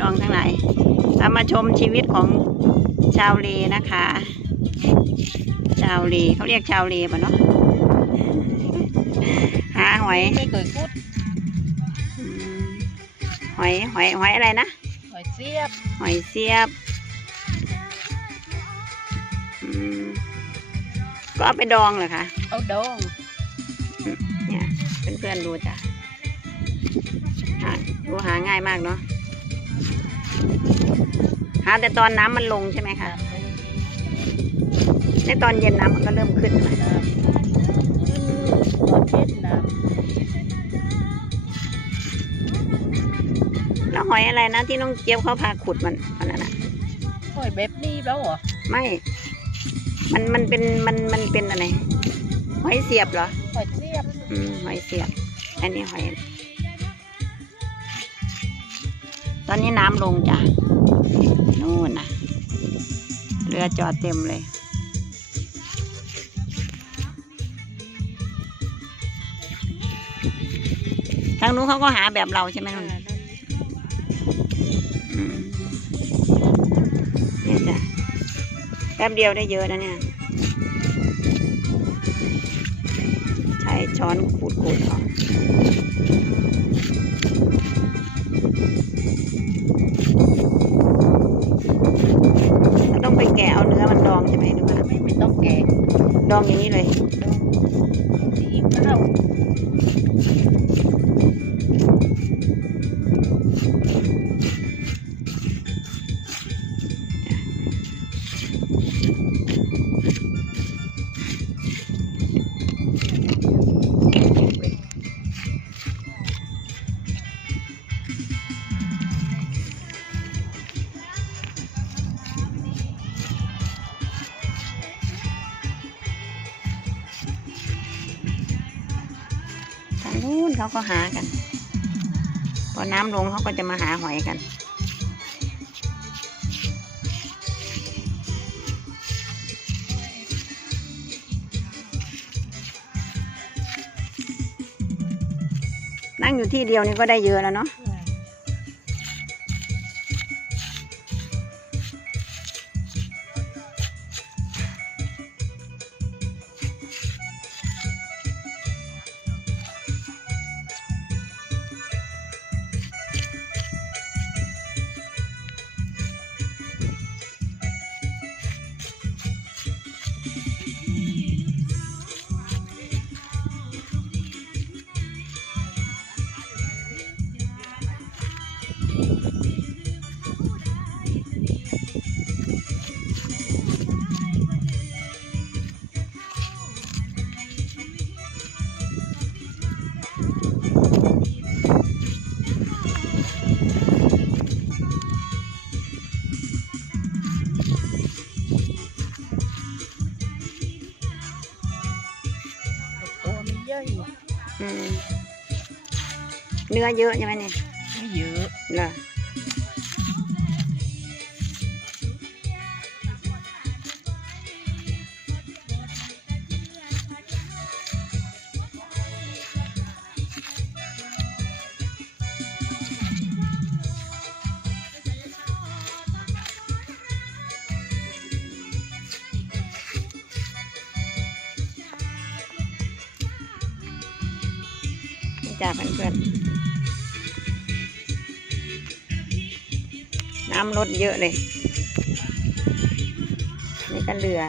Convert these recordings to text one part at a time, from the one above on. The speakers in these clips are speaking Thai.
น้องทั้งหลายเรามาชมชีวิตของชาวเลนะคะ ชาวเลเขาเรียกชาวเลป่ะเนาะหาหอยไม่เคยพูดอืมหอยหอยหอยอะไรนะหอยเสียบหอยเสียบอืมก็เอาไปดองเหรอคะเอาดองเนี่ยเพื่อนๆดูจ้ะหาดูหาง่ายมากเนาะ หาแต่ตอนน้ำมันลงใช่ไหมคะน้ำลงในตอนเย็นน้ำมันก็เริ่มขึ้นใช่ไหมน้ำขึ้นตอนเย็นน้แล้วหอยอะไรนะที่น้องเจี๊ยบเขาพาขุดมันมันนั้นอะำหอยแบบนี้แล้วเหรอ ไม่ มันมันเป็นมันมันเป็นอะไร หอยเสียบเหรอ หอยเสียบ อืมหอยเสียบ อันนี้หอย ตอนนี้น้ำลงจ้ะ นู่นนะเรือจอดเต็มเลยทางนู้นเขาก็หาแบบเราใช่ไหมนุ่นอืมเนี่ยจ้ะแป๊บเดียวได้เยอะนะเนี่ย ใช้ช้อนขูดขูดออกเราต้องไปแกะเอาเนื้อมัน ดองใช่ไหมหรือว่าไม่ไม่ต้องแกะดองอย่างนี้เลยดอง นู้นเขาก็หากัน พอน้ำลงเขาก็จะมาหาหอยกัน นั่งอยู่ที่เดียวนี่ก็ได้เยอะแล้วเนาะ เยอะอยู่อืมเนื้อเยอะใช่ไหมเนี่ย ไม่เยอะนี่จ้าเพื่อนๆ น้ำลดเยอะเลย นี่ก็เรือ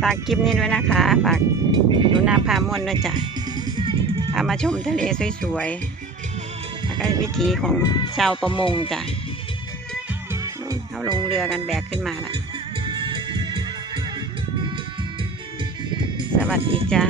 ฝากคลิปนี้ด้วยนะคะ ฝากดูหน้าพาม่วนด้วยจ้ะ พามาชมทะเลสวยๆ แล้วก็วิถีของชาวประมงจ้ะเขาลงเรือกันแบกขึ้นมาละสวัสดีจ้า